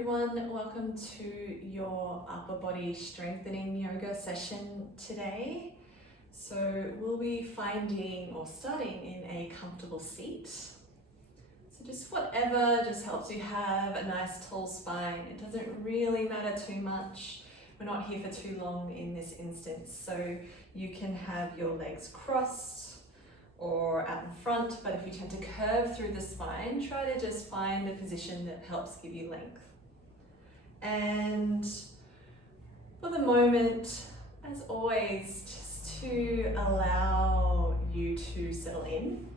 everyone, welcome to your upper body strengthening yoga session today. So we'll be finding or starting in a comfortable seat. So just whatever just helps you have a nice tall spine. It doesn't really matter too much. We're not here for too long in this instance. So you can have your legs crossed or out in front, but if you tend to curve through the spine, try to just find a position that helps give you length. And for the moment, as always, just to allow you to settle in.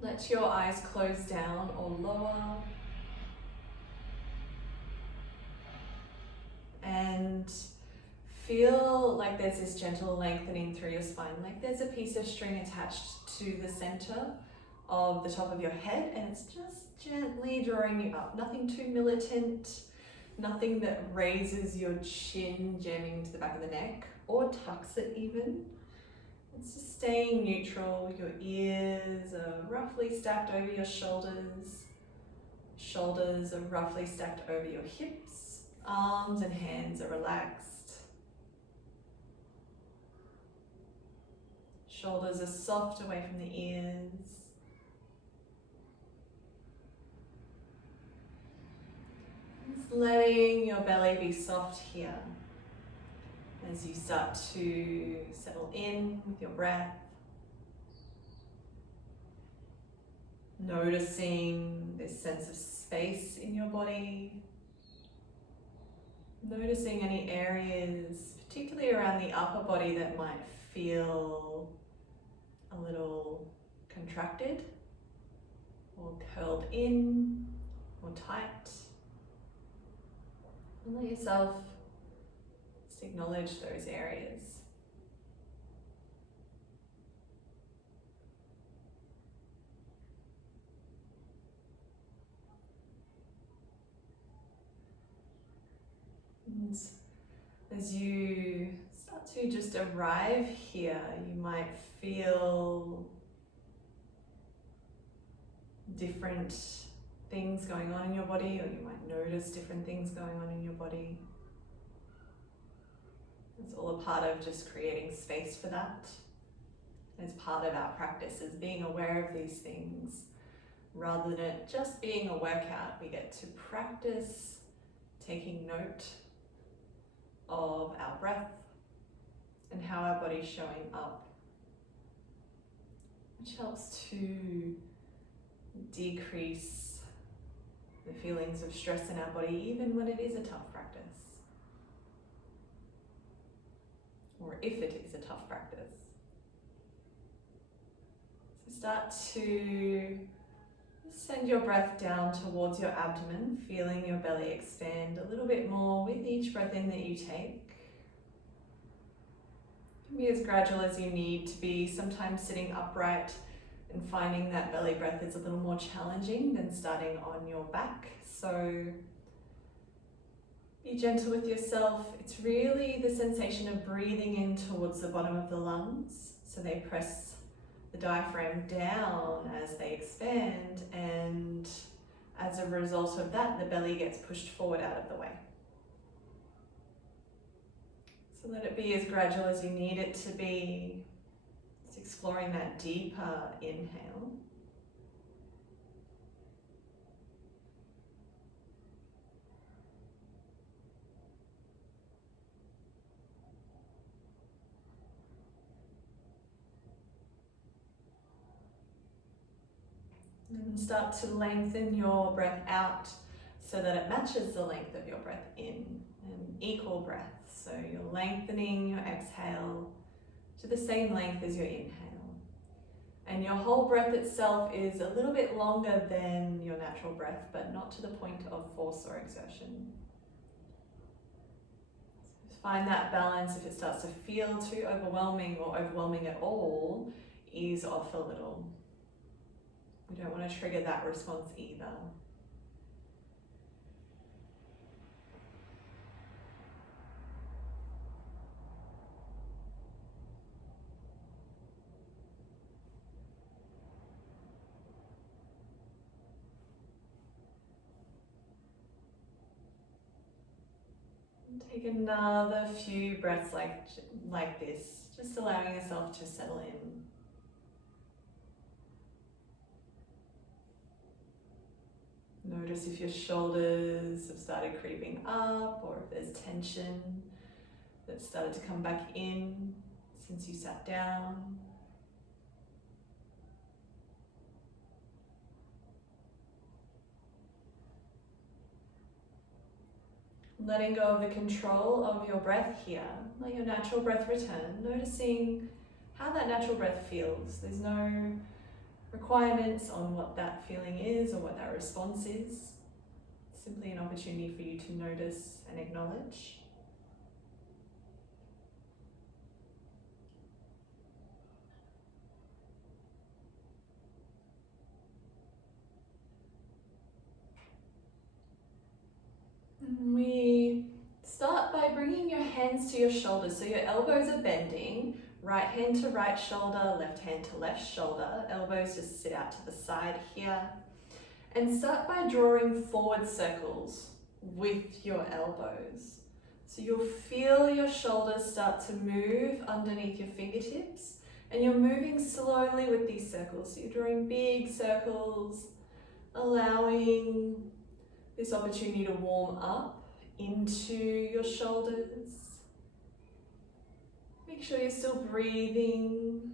Let your eyes close down or lower. And feel like there's this gentle lengthening through your spine, like there's a piece of string attached to the center of the top of your head, and it's just gently drawing you up. Nothing too militant, nothing that raises your chin, jamming to the back of the neck, or tucks it even. It's just staying neutral. Your ears are roughly stacked over your shoulders. Shoulders are roughly stacked over your hips. Arms and hands are relaxed. Shoulders are soft away from the ears. Just letting your belly be soft here as you start to settle in with your breath. Noticing this sense of space in your body. Noticing any areas, particularly around the upper body, that might feel a little contracted or curled in or tight. And let yourself just acknowledge those areas. And as you start to just arrive here, you might feel different things going on in your body, or you might notice different things going on in your body. It's all a part of just creating space for that. It's part of our practice, is being aware of these things. Rather than it just being a workout, we get to practice taking note of our breath and how our body's showing up, which helps to decrease the feelings of stress in our body, even when it is a tough practice, or if it is a tough practice. So start to send your breath down towards your abdomen, feeling your belly expand a little bit more with each breath in that you take. Be as gradual as you need to be. Sometimes sitting upright and finding that belly breath is a little more challenging than starting on your back. So be gentle with yourself. It's really the sensation of breathing in towards the bottom of the lungs. So they press the diaphragm down as they expand, and as a result of that, the belly gets pushed forward out of the way. So let it be as gradual as you need it to be. Just exploring that deeper inhale. And start to lengthen your breath out so that it matches the length of your breath in, an equal breath. So you're lengthening your exhale to the same length as your inhale. And your whole breath itself is a little bit longer than your natural breath, but not to the point of force or exertion. So find that balance. If it starts to feel too overwhelming or overwhelming at all, ease off a little. We don't want to trigger that response either. Take another few breaths like this, just allowing yourself to settle in. Notice if your shoulders have started creeping up or if there's tension that's started to come back in since you sat down. Letting go of the control of your breath here. Let your natural breath return, noticing how that natural breath feels. There's no requirements on what that feeling is or what that response is. Simply an opportunity for you to notice and acknowledge. We start by bringing your hands to your shoulders, so your elbows are bending, right hand to right shoulder, left hand to left shoulder, elbows just sit out to the side here, and start by drawing forward circles with your elbows. So you'll feel your shoulders start to move underneath your fingertips, and you're moving slowly with these circles. So you're drawing big circles, allowing this opportunity to warm up into your shoulders. Make sure you're still breathing.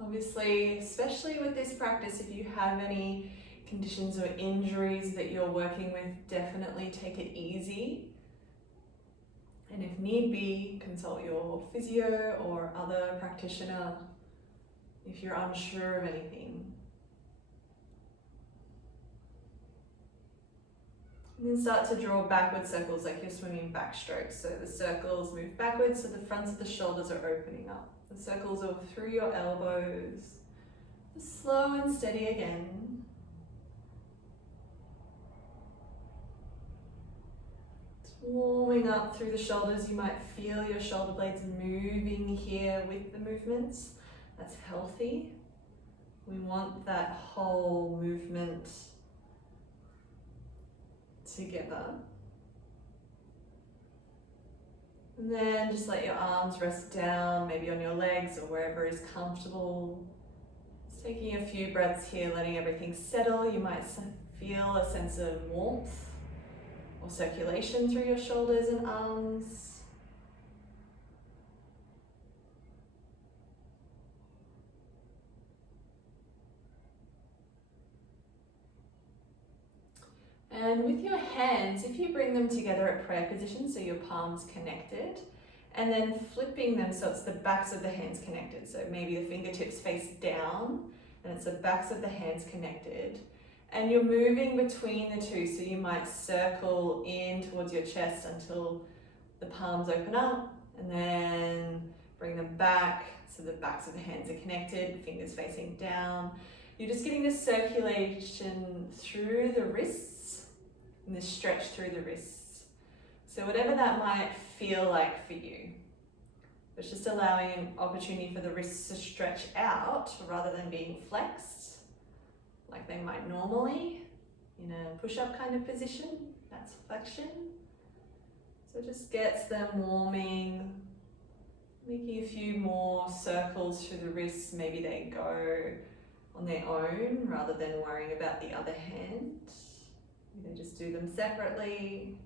Obviously, especially with this practice, if you have any conditions or injuries that you're working with, definitely take it easy. And if need be, consult your physio or other practitioner if you're unsure of anything. And then start to draw backward circles like you're swimming backstrokes. So the circles move backwards, so the fronts of the shoulders are opening up. The circles are through your elbows. Slow and steady again. It's warming up through the shoulders. You might feel your shoulder blades moving here with the movements. That's healthy. We want that whole movement together. And then just let your arms rest down, maybe on your legs or wherever is comfortable. Just taking a few breaths here, letting everything settle. You might feel a sense of warmth or circulation through your shoulders and arms. And with your hands, if you bring them together at prayer position, so your palms connected, and then flipping them so it's the backs of the hands connected. So maybe the fingertips face down, and it's the backs of the hands connected. And you're moving between the two, so you might circle in towards your chest until the palms open up, and then bring them back, so the backs of the hands are connected, fingers facing down. You're just getting this circulation through the wrists, and this stretch through the wrists. So whatever that might feel like for you. It's just allowing an opportunity for the wrists to stretch out rather than being flexed like they might normally in a push-up kind of position. That's flexion. So it just gets them warming, making a few more circles through the wrists. Maybe they go on their own rather than worrying about the other hand. You can just do them separately.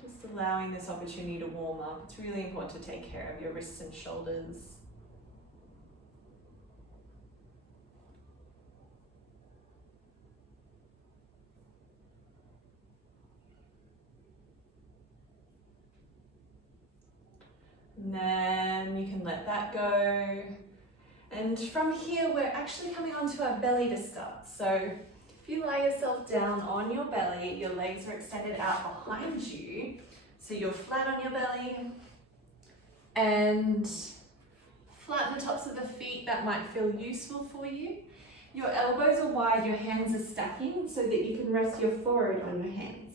Just allowing this opportunity to warm up. It's really important to take care of your wrists and shoulders. And then you can let that go. And from here, we're actually coming onto our belly to start. So if you lay yourself down on your belly, your legs are extended out behind you. So you're flat on your belly and flatten the tops of the feet. That might feel useful for you. Your elbows are wide, your hands are stacking so that you can rest your forehead on your hands.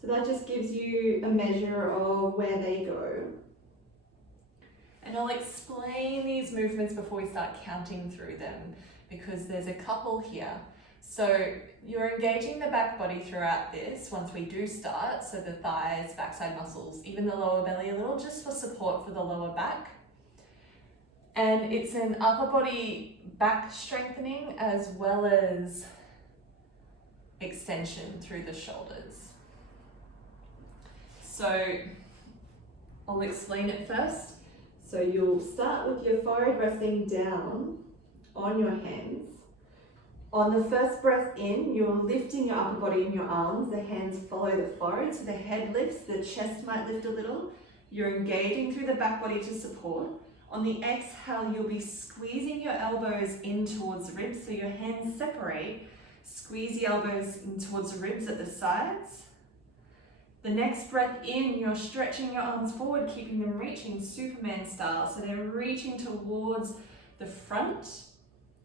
So that just gives you a measure of where they go. And I'll explain these movements before we start counting through them, because there's a couple here So you're engaging the back body throughout this once we do start, so the thighs, backside muscles, even the lower belly a little, just for support for the lower back. And it's an upper body back strengthening as well as extension through the shoulders. So I'll explain it first. So you'll start with your forehead resting down on your hands. On the first breath in, you're lifting your upper body in your arms. The hands follow the forehead, so the head lifts, the chest might lift a little. You're engaging through the back body to support. On the exhale, you'll be squeezing your elbows in towards the ribs, so your hands separate. Squeeze the elbows in towards the ribs at the sides. The next breath in, you're stretching your arms forward, keeping them reaching Superman style, so they're reaching towards the front.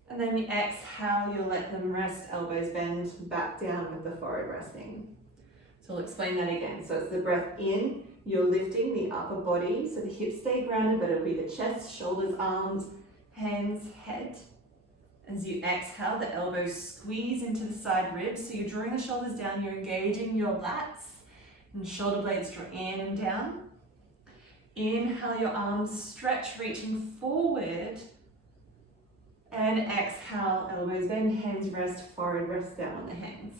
And then the exhale, you'll let them rest, elbows bend, back down with the forehead resting. So I'll explain that again. So it's the breath in, you're lifting the upper body, so the hips stay grounded, but it'll be the chest, shoulders, arms, hands, head. As you exhale, the elbows squeeze into the side ribs, so you're drawing the shoulders down, you're engaging your lats, and shoulder blades draw in and down. Inhale, your arms stretch, reaching forward. And exhale, elbows bend, hands rest, forehead rest down on the hands.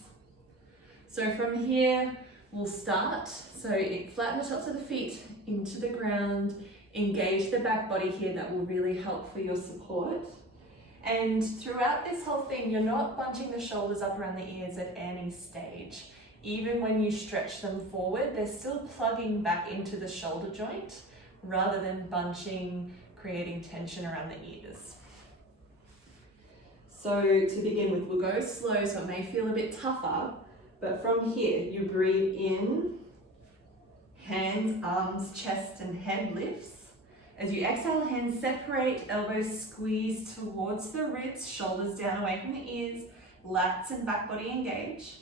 So from here, we'll start. So flatten the tops of the feet into the ground, engage the back body here. That will really help for your support. And throughout this whole thing, you're not bunching the shoulders up around the ears at any stage. Even when you stretch them forward, they're still plugging back into the shoulder joint rather than bunching, creating tension around the ears. So to begin with, we'll go slow, so it may feel a bit tougher, but from here, you breathe in, hands, arms, chest, and head lifts. As you exhale, hands separate, elbows squeeze towards the ribs, shoulders down away from the ears, lats and back body engage.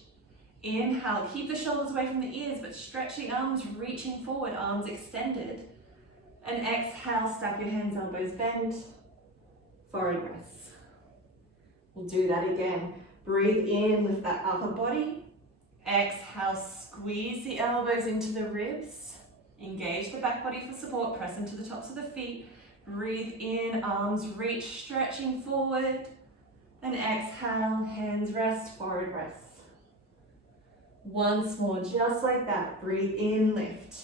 Inhale, keep the shoulders away from the ears, but stretch the arms, reaching forward, arms extended. And exhale, stack your hands, elbows bend, forehead rest. We'll do that again. Breathe in, lift that upper body. Exhale, squeeze the elbows into the ribs. Engage the back body for support, press into the tops of the feet. Breathe in, arms reach, stretching forward. And exhale, hands rest, forehead rest. Once more, just like that. Breathe in, lift.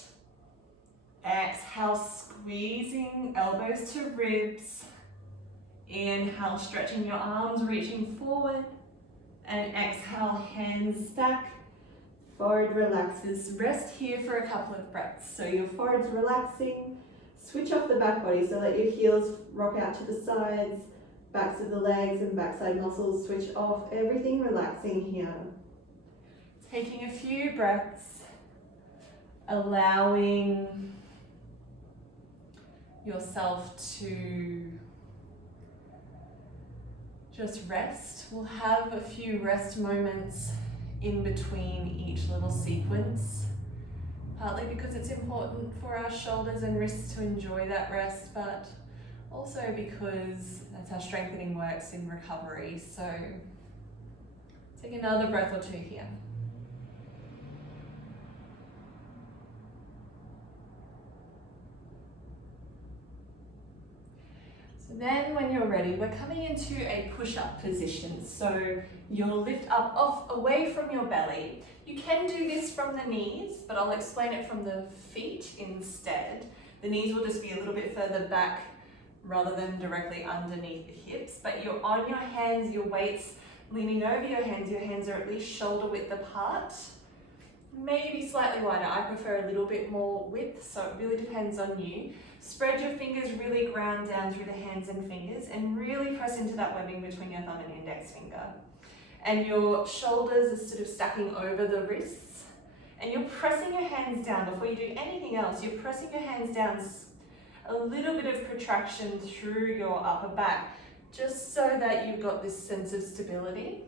Exhale, squeezing elbows to ribs. Inhale, stretching your arms, reaching forward. And exhale, hands stack. Forehead relaxes. Rest here for a couple of breaths. So your forehead's relaxing. Switch off the back body, so let your heels rock out to the sides. Backs of the legs and backside muscles switch off. Everything relaxing here. Taking a few breaths. Allowing yourself to just rest. We'll have a few rest moments in between each little sequence, partly because it's important for our shoulders and wrists to enjoy that rest, but also because that's how strengthening works in recovery. So take another breath or two here. Then when you're ready, we're coming into a push-up position. So you'll lift up off away from your belly. You can do this from the knees, but I'll explain it from the feet instead. The knees will just be a little bit further back rather than directly underneath the hips, but you're on your hands, your weight's leaning over your hands are at least shoulder width apart. Maybe slightly wider. I prefer a little bit more width, so it really depends on you. Spread your fingers, really ground down through the hands and fingers, and really press into that webbing between your thumb and index finger. And your shoulders are sort of stacking over the wrists, and you're pressing your hands down. Before you do anything else, you're pressing your hands down, a little bit of protraction through your upper back, just so that you've got this sense of stability.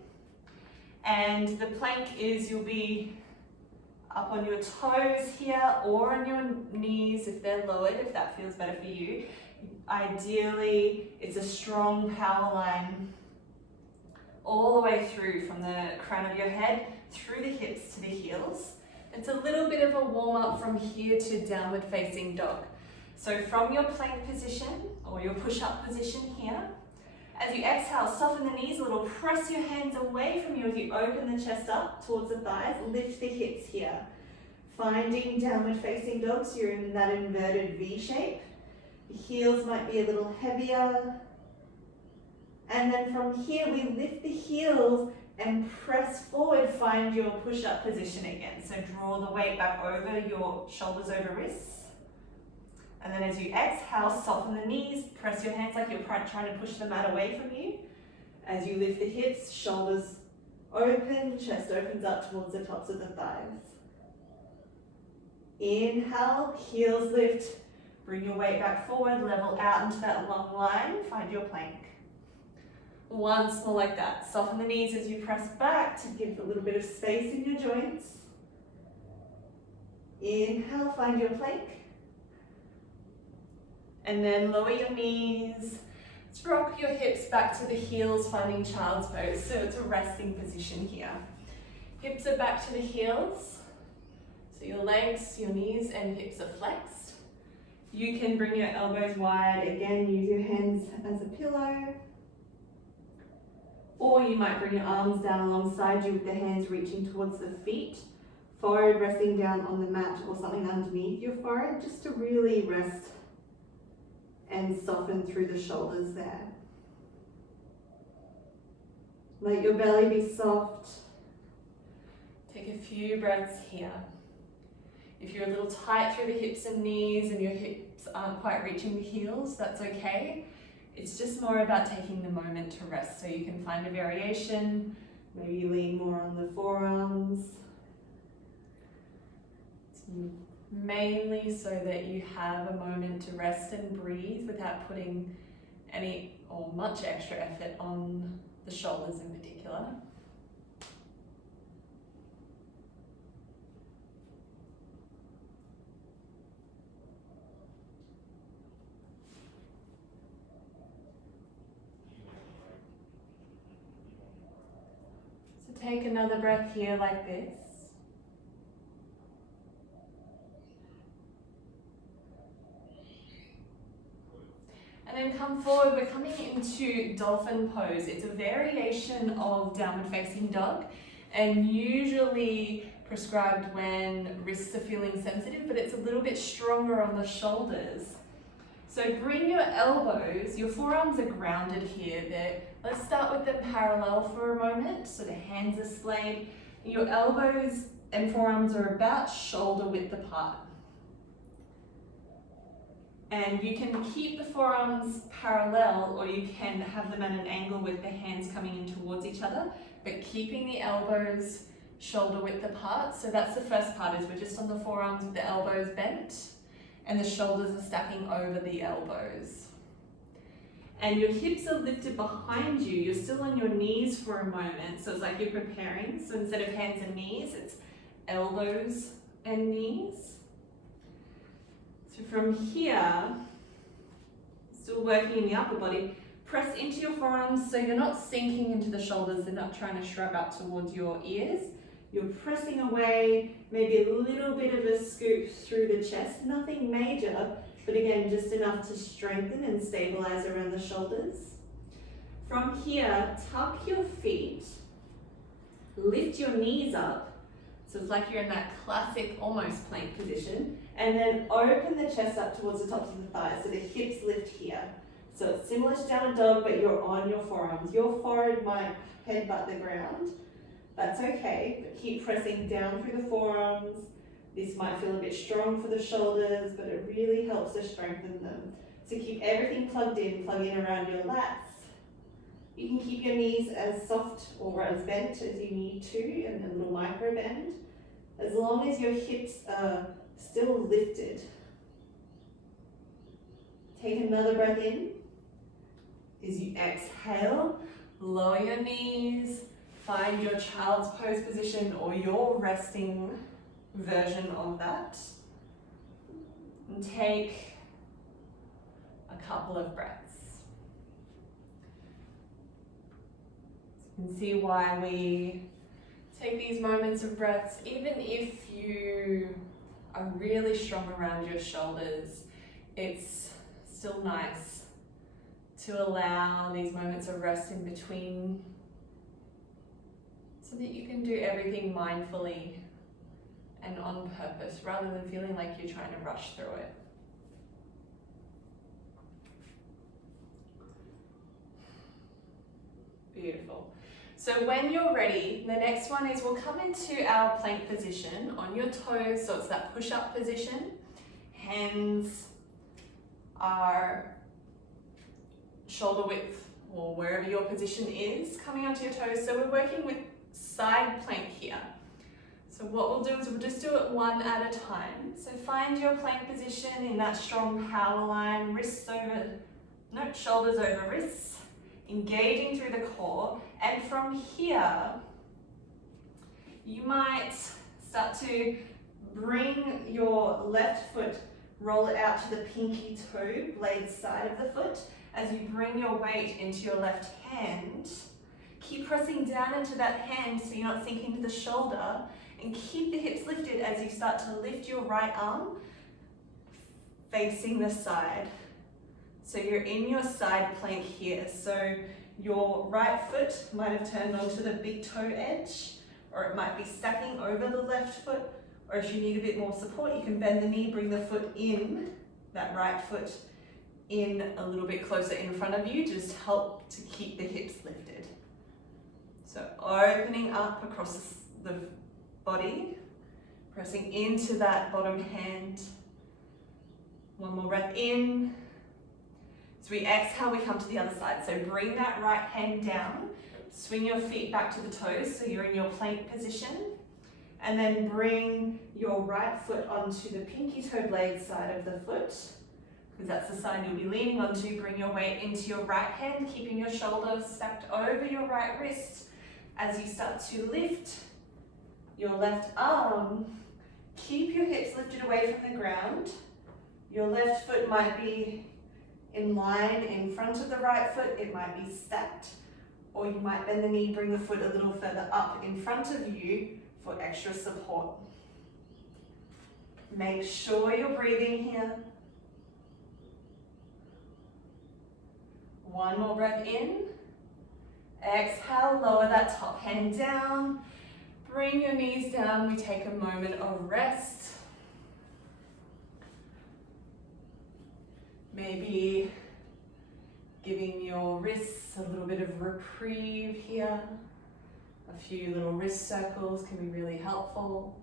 And the plank is, you'll be up on your toes here or on your knees if they're lowered, if that feels better for you. Ideally, it's a strong power line all the way through from the crown of your head, through the hips to the heels. It's a little bit of a warm up from here to downward facing dog. So from your plank position or your push-up position here, as you exhale, soften the knees a little, press your hands away from you as you open the chest up towards the thighs, lift the hips here. Finding downward facing dog, so you're in that inverted V shape. The heels might be a little heavier. And then from here, we lift the heels and press forward, find your push-up position again. So draw the weight back over your shoulders over wrists. And then as you exhale, soften the knees, press your hands like you're trying to push the mat away from you. As you lift the hips, shoulders open, chest opens up towards the tops of the thighs. Inhale, heels lift, bring your weight back forward, level out into that long line, find your plank. Once more like that. Soften the knees as you press back to give a little bit of space in your joints. Inhale, find your plank. And then lower your knees. Let's rock your hips back to the heels, finding child's pose. So it's a resting position here. Hips are back to the heels. So your legs, your knees and hips are flexed. You can bring your elbows wide. Again, use your hands as a pillow. Or you might bring your arms down alongside you with the hands reaching towards the feet. Forehead resting down on the mat or something underneath your forehead, just to really rest and soften through the shoulders there. Let your belly be soft. Take a few breaths here. If you're a little tight through the hips and knees and your hips aren't quite reaching the heels, that's okay. It's just more about taking the moment to rest. So you can find a variation. Maybe you lean more on the forearms. It's mainly so that you have a moment to rest and breathe without putting any or much extra effort on the shoulders in particular. So take another breath here like this. And then come forward, we're coming into Dolphin Pose. It's a variation of downward facing dog and usually prescribed when wrists are feeling sensitive, but it's a little bit stronger on the shoulders. So bring your elbows, your forearms are grounded here. Let's start with them parallel for a moment. So the hands are splayed. Your elbows and forearms are about shoulder width apart. And you can keep the forearms parallel or you can have them at an angle with the hands coming in towards each other, but keeping the elbows shoulder width apart. So that's the first part, is we're just on the forearms with the elbows bent and the shoulders are stacking over the elbows. And your hips are lifted behind you. You're still on your knees for a moment. So it's like you're preparing. So instead of hands and knees, it's elbows and knees. So from here, still working in the upper body, press into your forearms so you're not sinking into the shoulders, they're not trying to shrug up towards your ears. You're pressing away, maybe a little bit of a scoop through the chest, nothing major, but again, just enough to strengthen and stabilize around the shoulders. From here, tuck your feet, lift your knees up, so it's like you're in that classic almost plank position, and then open the chest up towards the tops of the thighs, so the hips lift here. So it's similar to downward dog, but you're on your forearms. Your forehead might headbutt the ground. That's okay, but keep pressing down through the forearms. This might feel a bit strong for the shoulders, but it really helps to strengthen them. So keep everything plugged in, plug in around your lats. You can keep your knees as soft or as bent as you need to, and a little micro bend, as long as your hips are still lifted. Take another breath in. As you exhale, lower your knees, find your child's pose position or your resting version of that. And take a couple of breaths. And see why we take these moments of breaths, even if you are really strong around your shoulders, it's still nice to allow these moments of rest in between so that you can do everything mindfully and on purpose rather than feeling like you're trying to rush through it. Beautiful. So when you're ready, the next one is we'll come into our plank position on your toes. So it's that push-up position. Hands are shoulder width or wherever your position is coming onto your toes. So we're working with side plank here. So what we'll do is we'll just do it one at a time. So find your plank position in that strong power line, shoulders over wrists, engaging through the core. And from here, you might start to bring your left foot, roll it out to the pinky toe, blade side of the foot. As you bring your weight into your left hand, keep pressing down into that hand so you're not sinking to the shoulder, and keep the hips lifted as you start to lift your right arm facing the side. So you're in your side plank here. So your right foot might have turned onto the big toe edge, or it might be stacking over the left foot, or if you need a bit more support, you can bend the knee, bring the foot in, that right foot in a little bit closer in front of you, just help to keep the hips lifted. So opening up across the body, pressing into that bottom hand. One more breath in. As we exhale, we come to the other side. So bring that right hand down, swing your feet back to the toes so you're in your plank position, and then bring your right foot onto the pinky toe blade side of the foot, because that's the side you'll be leaning onto. Bring your weight into your right hand, keeping your shoulders stacked over your right wrist. As you start to lift your left arm, keep your hips lifted away from the ground. Your left foot might be in line in front of the right foot, it might be stacked, or you might bend the knee, bring the foot a little further up in front of you for extra support. Make sure you're breathing here. One more breath in. Exhale, lower that top hand down. Bring your knees down. We take a moment of rest. Maybe giving your wrists a little bit of reprieve here. A few little wrist circles can be really helpful.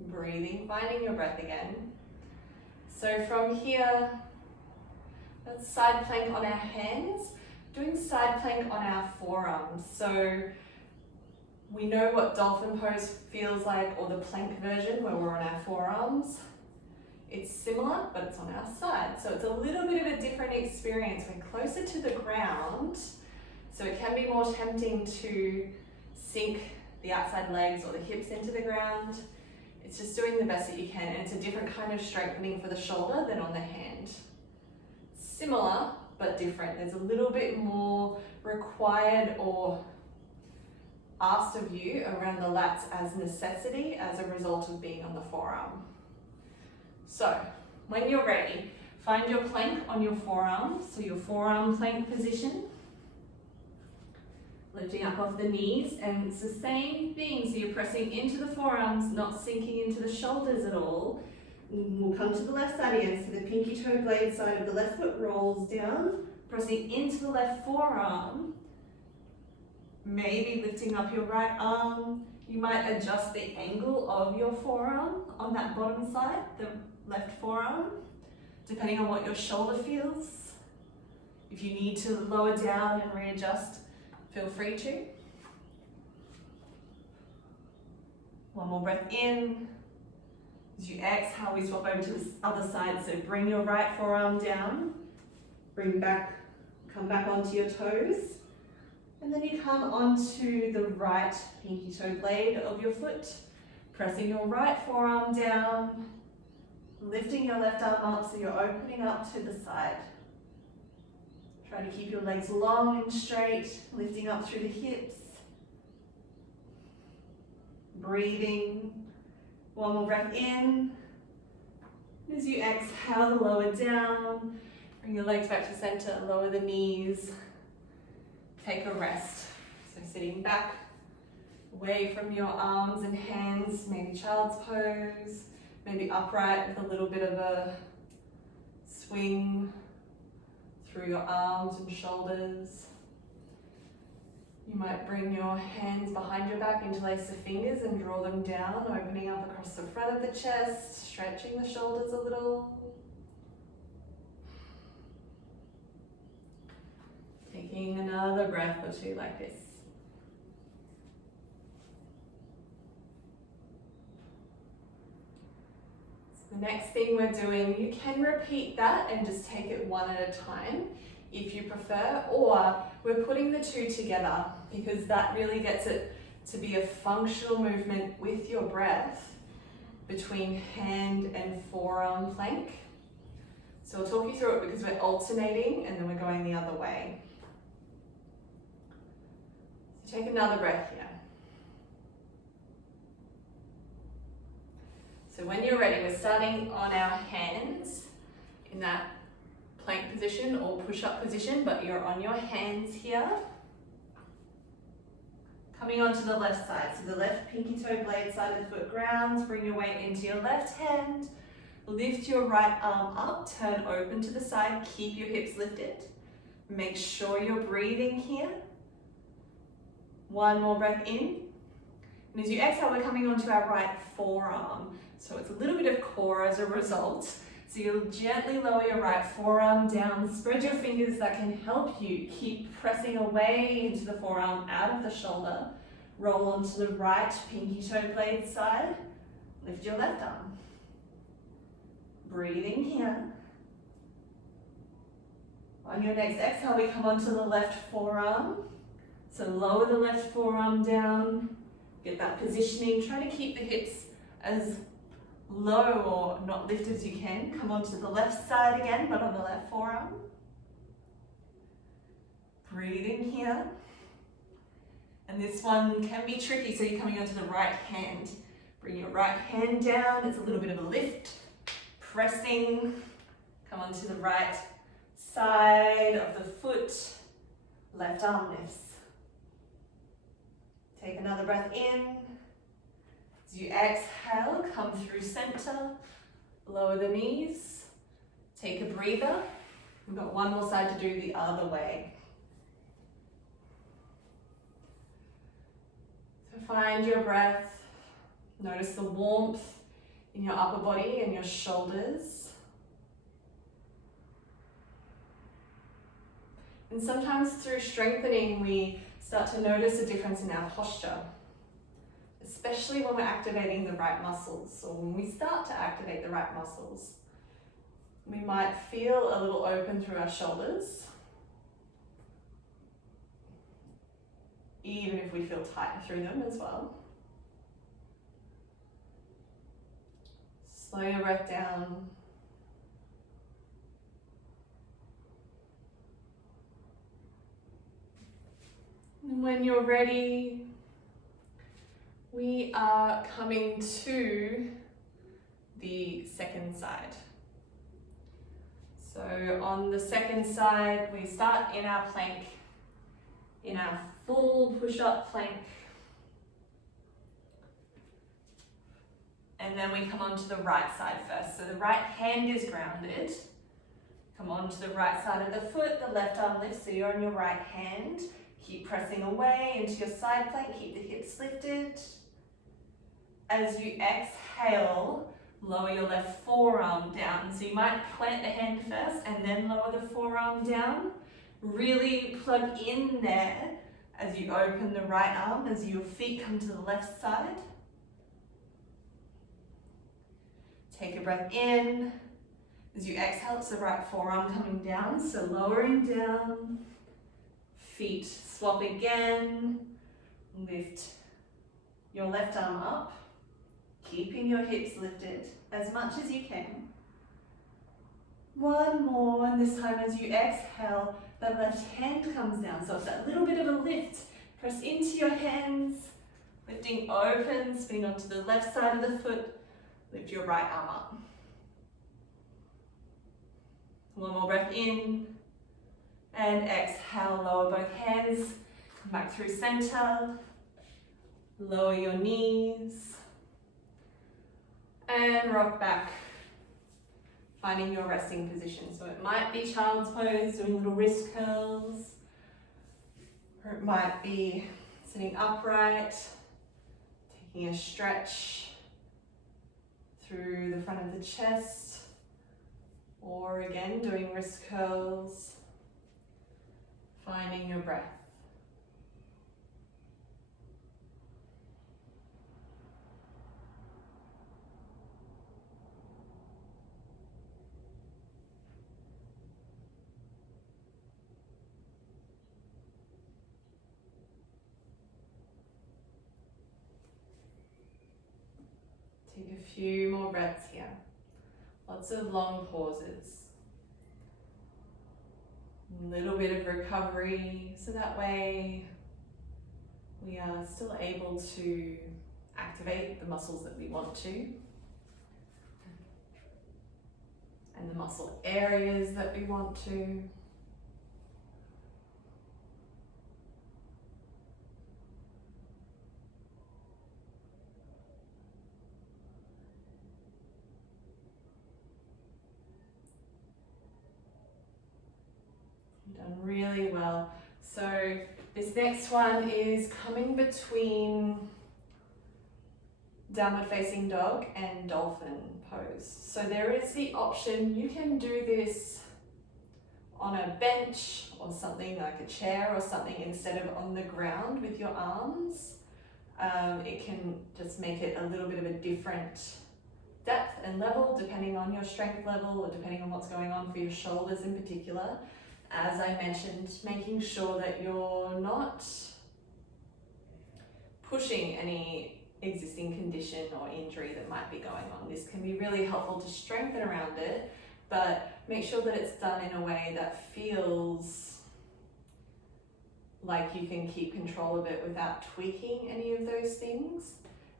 Breathing, finding your breath again. So from here, let's side plank on our hands, doing side plank on our forearms. So we know what Dolphin Pose feels like, or the plank version where we're on our forearms. It's similar, but it's on our side. So it's a little bit of a different experience. We're closer to the ground, so it can be more tempting to sink the outside legs or the hips into the ground. It's just doing the best that you can, and it's a different kind of strengthening for the shoulder than on the hand. Similar, but different. There's a little bit more required or asked of you around the lats as necessity as a result of being on the forearm. So, when you're ready, find your plank on your forearm, so your forearm plank position. Lifting up off the knees, and it's the same thing, so you're pressing into the forearms, not sinking into the shoulders at all. We'll come to the left side again, so the pinky toe blade side of the left foot rolls down, pressing into the left forearm. Maybe lifting up your right arm. You might adjust the angle of your forearm on that bottom side, the left forearm, depending on what your shoulder feels. If you need to lower down and readjust, feel free to. One more breath in. As you exhale, we swap over to the other side. So bring your right forearm down, come back onto your toes, and then you come onto the right pinky toe blade of your foot, pressing your right forearm down, lifting your left arm up so you're opening up to the side. Try to keep your legs long and straight, lifting up through the hips. Breathing. One more breath in. As you exhale, lower down. Bring your legs back to center, lower the knees. Take a rest. So sitting back, away from your arms and hands, maybe child's pose, maybe upright with a little bit of a swing through your arms and shoulders. You might bring your hands behind your back, interlace the fingers and draw them down, opening up across the front of the chest, stretching the shoulders a little. Taking another breath or two like this. So the next thing we're doing, you can repeat that and just take it one at a time if you prefer, or we're putting the two together because that really gets it to be a functional movement with your breath between hand and forearm plank. So I'll talk you through it because we're alternating and then we're going the other way. So take another breath here. So when you're ready, we're starting on our hands in that plank position or push-up position, but you're on your hands here. Coming onto the left side, so the left pinky toe blade side of the foot grounds, bring your weight into your left hand, lift your right arm up, turn open to the side, keep your hips lifted. Make sure you're breathing here. One more breath in. And as you exhale, we're coming onto our right forearm. So it's a little bit of core as a result. So you'll gently lower your right forearm down, spread your fingers, that can help you keep pressing away into the forearm out of the shoulder. Roll onto the right pinky toe blade side, lift your left arm. Breathing here. On your next exhale, we come onto the left forearm. So lower the left forearm down, get that positioning, try to keep the hips as low or not lifted as you can. Come onto the left side again, but on the left forearm. Breathing here. And this one can be tricky, so you're coming onto the right hand. Bring your right hand down, it's a little bit of a lift. Pressing, come onto the right side of the foot, left arm lifts. Take another breath in. As you exhale, come through center, lower the knees, take a breather. We've got one more side to do the other way. So find your breath, notice the warmth in your upper body and your shoulders. And sometimes through strengthening, we start to notice a difference in our posture, especially when we're activating the right muscles, or when we start to activate the right muscles. We might feel a little open through our shoulders, even if we feel tight through them as well. Slow your breath down. And when you're ready, we are coming to the second side. So on the second side, we start in our plank, in our full push-up plank. And then we come onto the right side first. So the right hand is grounded. Come onto the right side of the foot, the left arm lifts, so you're on your right hand. Keep pressing away into your side plank, keep the hips lifted. As you exhale, lower your left forearm down. So you might plant the hand first and then lower the forearm down. Really plug in there as you open the right arm, as your feet come to the left side. Take a breath in. As you exhale, it's the right forearm coming down, so lowering down. Feet swap again. Lift your left arm up, keeping your hips lifted as much as you can. One more, and this time as you exhale, the left hand comes down. So it's that little bit of a lift. Press into your hands, lifting open, spinning onto the left side of the foot. Lift your right arm up. One more breath in. And exhale, lower both hands. Come back through center. Lower your knees. And rock back. Finding your resting position. So it might be child's pose, doing little wrist curls. Or it might be sitting upright, taking a stretch through the front of the chest. Or again, doing wrist curls. Finding your breath. Take a few more breaths here. Lots of long pauses. A little bit of recovery, so that way we are still able to activate the muscles that we want to, and the muscle areas that we want to. Done really well. So this next one is coming between downward facing dog and dolphin pose. So there is the option, you can do this on a bench or something like a chair or something instead of on the ground with your arms. It can just make it a little bit of a different depth and level depending on your strength level or depending on what's going on for your shoulders in particular. As I mentioned, making sure that you're not pushing any existing condition or injury that might be going on. This can be really helpful to strengthen around it, but make sure that it's done in a way that feels like you can keep control of it without tweaking any of those things.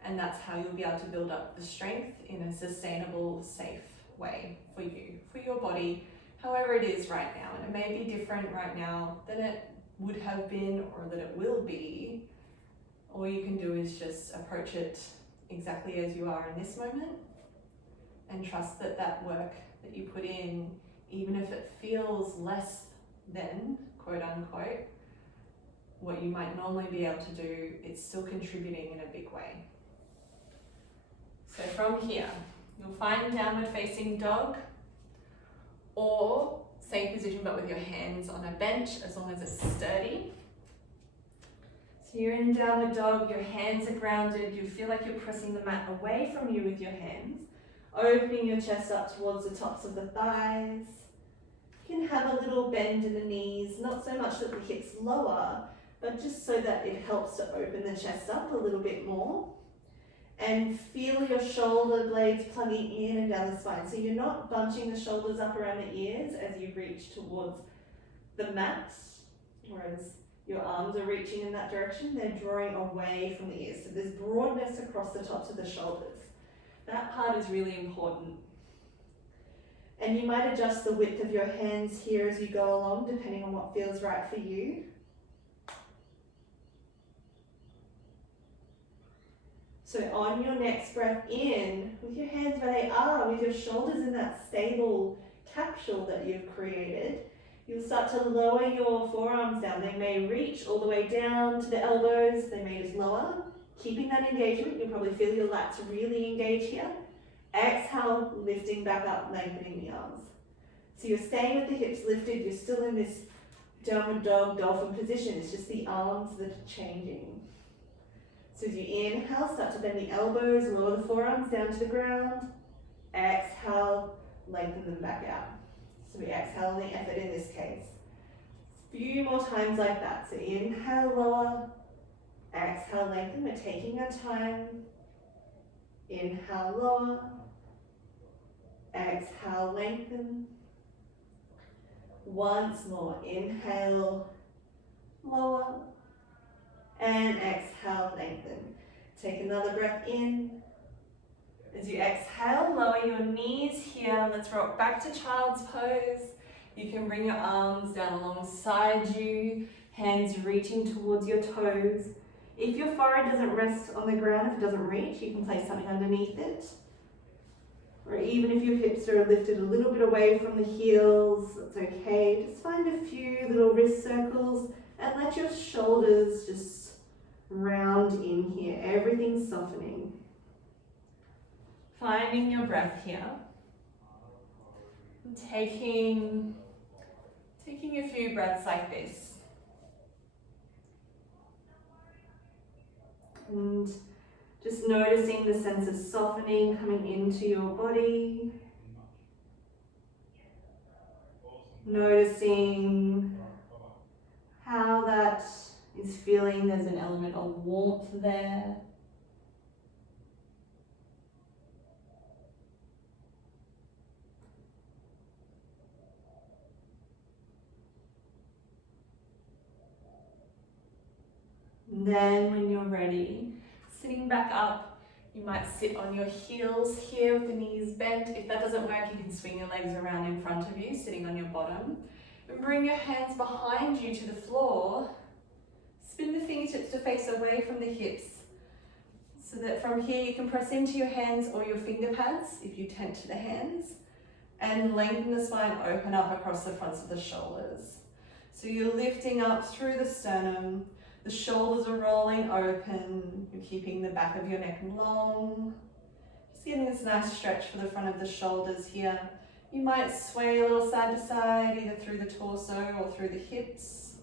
And that's how you'll be able to build up the strength in a sustainable, safe way for you, for your body, however it is right now. And it may be different right now than it would have been or that it will be. All you can do is just approach it exactly as you are in this moment and trust that that work that you put in, even if it feels less than, quote unquote, what you might normally be able to do, it's still contributing in a big way. So from here, you'll find downward facing dog, or same position but with your hands on a bench as long as it's sturdy. So you're in downward dog, your hands are grounded, you feel like you're pressing the mat away from you with your hands, opening your chest up towards the tops of the thighs. You can have a little bend in the knees, not so much that the hips lower, but just so that it helps to open the chest up a little bit more. And feel your shoulder blades plugging in and down the spine. So you're not bunching the shoulders up around the ears as you reach towards the mat, whereas your arms are reaching in that direction. They're drawing away from the ears. So there's broadness across the tops of the shoulders. That part is really important. And you might adjust the width of your hands here as you go along, depending on what feels right for you. So on your next breath in, with your hands where they are, with your shoulders in that stable capsule that you've created, you'll start to lower your forearms down. They may reach all the way down to the elbows, they may just lower. Keeping that engagement, you'll probably feel your lats really engage here. Exhale, lifting back up, lengthening the arms. So you're staying with the hips lifted, you're still in this downward dog, dolphin position. It's just the arms that are changing. So as you inhale, start to bend the elbows, lower the forearms down to the ground. Exhale, lengthen them back out. So we exhale the effort in this case. A few more times like that. So inhale, lower. Exhale, lengthen. We're taking our time. Inhale, lower. Exhale, lengthen. Once more, inhale, lower, and exhale, lengthen. Take another breath in. As you exhale, lower your knees here. Let's rock back to child's pose. You can bring your arms down alongside you, hands reaching towards your toes. If your forehead doesn't rest on the ground, if it doesn't reach, you can place something underneath it. Or even if your hips are lifted a little bit away from the heels, that's okay. Just find a few little wrist circles and let your shoulders just round in here. Everything's softening. Finding your breath here. And taking a few breaths like this. And just noticing the sense of softening coming into your body. Noticing how that is feeling. There's an element of warmth there. And then when you're ready, sitting back up, you might sit on your heels here with the knees bent. If that doesn't work, you can swing your legs around in front of you, sitting on your bottom. And bring your hands behind you to the floor. Spin the fingertips to face away from the hips. So that from here you can press into your hands or your finger pads, if you tend to the hands. And lengthen the spine, open up across the fronts of the shoulders. So you're lifting up through the sternum. The shoulders are rolling open. You're keeping the back of your neck long. Just getting this nice stretch for the front of the shoulders here. You might sway a little side to side, either through the torso or through the hips.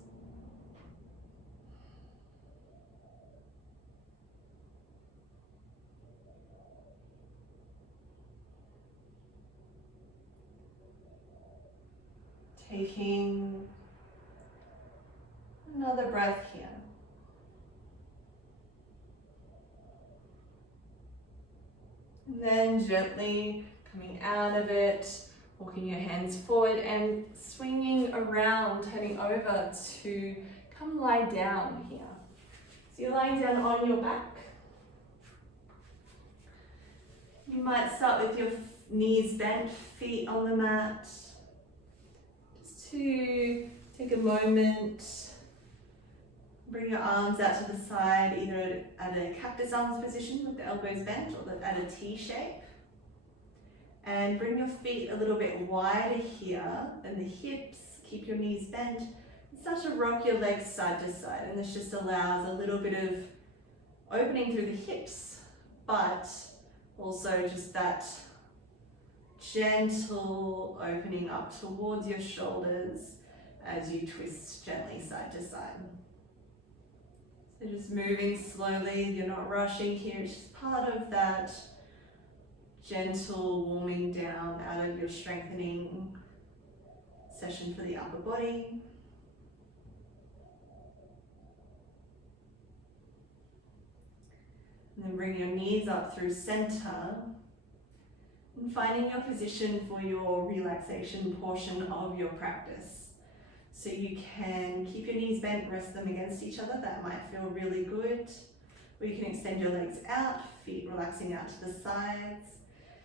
Taking another breath here. And then gently coming out of it, walking your hands forward and swinging around, turning over to come lie down here. So you're lying down on your back. You might start with your knees bent, feet on the mat. Just to take a moment. Bring your arms out to the side, either at a cactus arms position with the elbows bent or at a T shape. And bring your feet a little bit wider here than the hips. Keep your knees bent. And start to rock your legs side to side. And this just allows a little bit of opening through the hips, but also just that gentle opening up towards your shoulders as you twist gently side to side. So just moving slowly, you're not rushing here, it's just part of that gentle warming down out of your strengthening session for the upper body. And then bring your knees up through center and finding your position for your relaxation portion of your practice. So you can keep your knees bent, rest them against each other. That might feel really good. Or you can extend your legs out, feet relaxing out to the sides.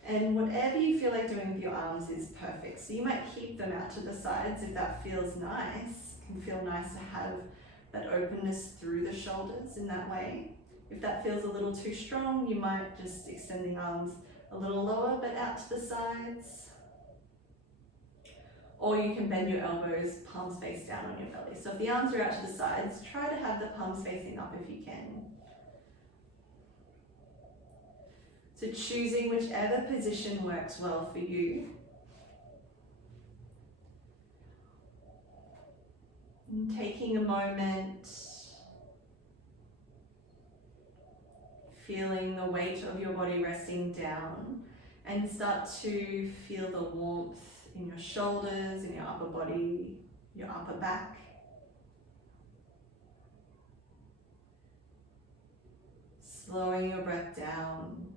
And whatever you feel like doing with your arms is perfect. So you might keep them out to the sides if that feels nice. It can feel nice to have that openness through the shoulders in that way. If that feels a little too strong, you might just extend the arms a little lower but out to the sides. Or you can bend your elbows, palms face down on your belly. So if the arms are out to the sides, try to have the palms facing up if you can. So choosing whichever position works well for you. And taking a moment, feeling the weight of your body resting down, and start to feel the warmth in your shoulders, in your upper body, your upper back. Slowing your breath down.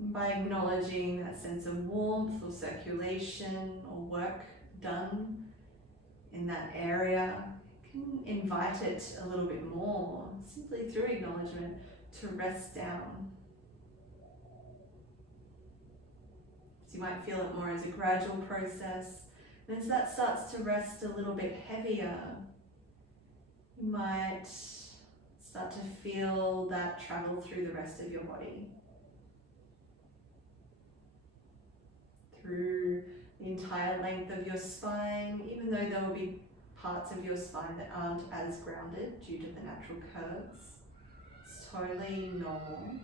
By acknowledging that sense of warmth or circulation or work done in that area, you can invite it a little bit more, simply through acknowledgement, to rest down. So you might feel it more as a gradual process. And as that starts to rest a little bit heavier, you might start to feel that travel through the rest of your body. Through the entire length of your spine, even though there will be parts of your spine that aren't as grounded due to the natural curves. It's totally normal.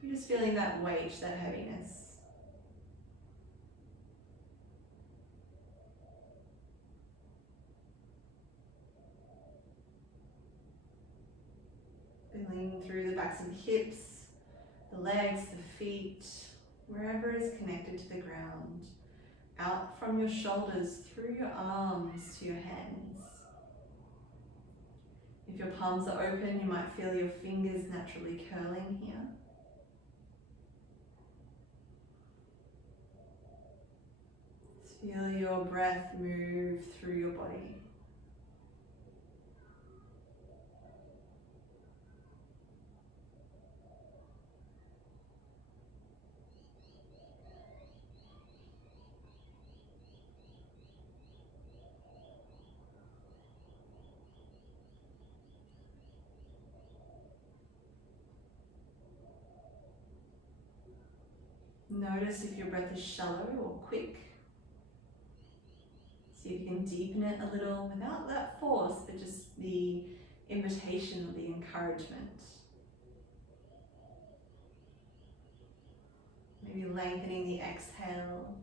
You're just feeling that weight, that heaviness. Feeling through the backs of the hips, the legs, the feet, wherever is connected to the ground. Out from your shoulders, through your arms to your hands. If your palms are open, you might feel your fingers naturally curling here. Feel your breath move through your body. Notice if your breath is shallow or quick. See if you can deepen it a little without that force, but just the invitation or the encouragement. Maybe lengthening the exhale.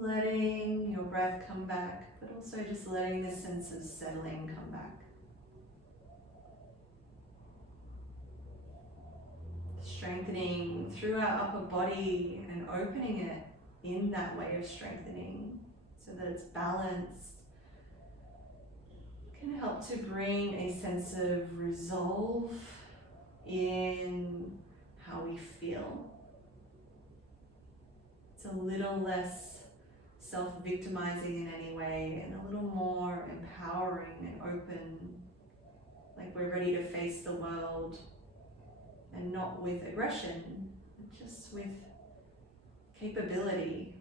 Letting your breath come back, but also just letting the sense of settling come back. Strengthening through our upper body and opening it in that way of strengthening so that it's balanced can help to bring a sense of resolve in how we feel. It's a little less self-victimizing in any way and a little more empowering and open, like we're ready to face the world, and not with aggression, but just with capability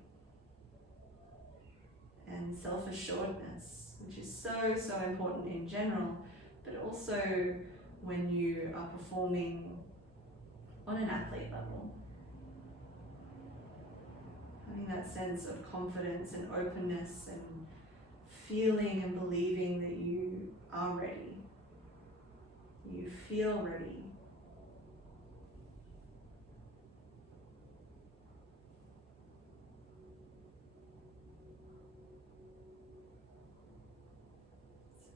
and self-assuredness, which is so important in general, but also when you are performing on an athlete level. Having that sense of confidence and openness and feeling and believing that you are ready. You feel ready.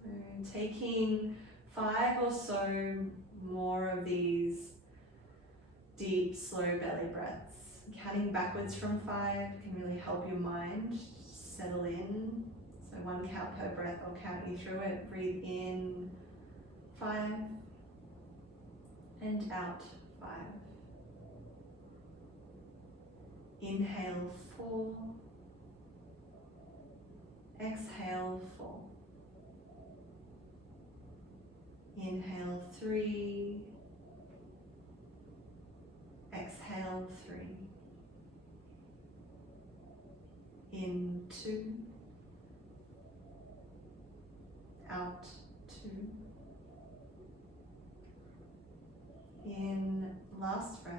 So taking 5 or so more of these deep, slow belly breaths. Counting backwards from 5 can really help your mind settle in. So 1 count per breath, I'll count you through it. Breathe in 5 and out 5. Inhale 4. Exhale 4. Inhale 3. Exhale 3. In 2, out 2, in last breath,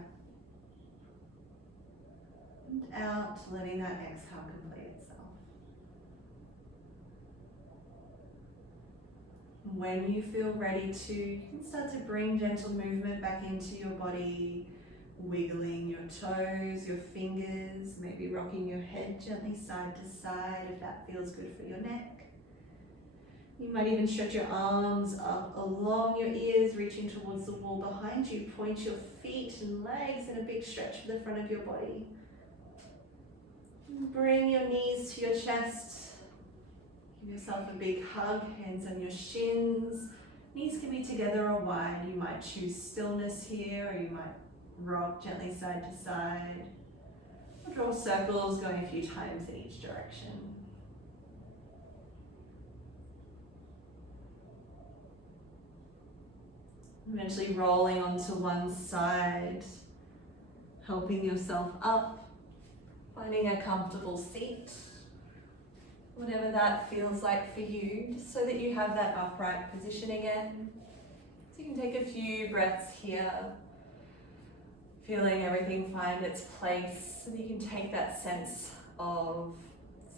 and out, letting that exhale complete itself. when you feel ready to, you can start to bring gentle movement back into your body, wiggling your toes, your fingers, maybe rocking your head gently side to side if that feels good for your neck. You might even stretch your arms up along your ears, reaching towards the wall behind you. Point your feet and legs in a big stretch for the front of your body. Bring your knees to your chest. Give yourself a big hug, hands on your shins. Knees can be together or wide. You might choose stillness here, or you might rock gently side to side. Or draw circles going a few times in each direction. Eventually rolling onto one side, helping yourself up, finding a comfortable seat, whatever that feels like for you, just so that you have that upright position again. So you can take a few breaths here, feeling everything find its place, so that you can take that sense of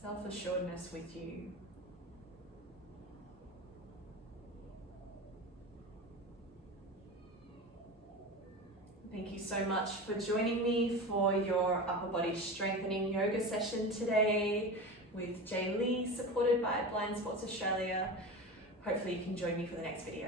self-assuredness with you. Thank you so much for joining me for your upper body strengthening yoga session today with J-Leigh, supported by Blind Sports Australia. Hopefully you can join me for the next video.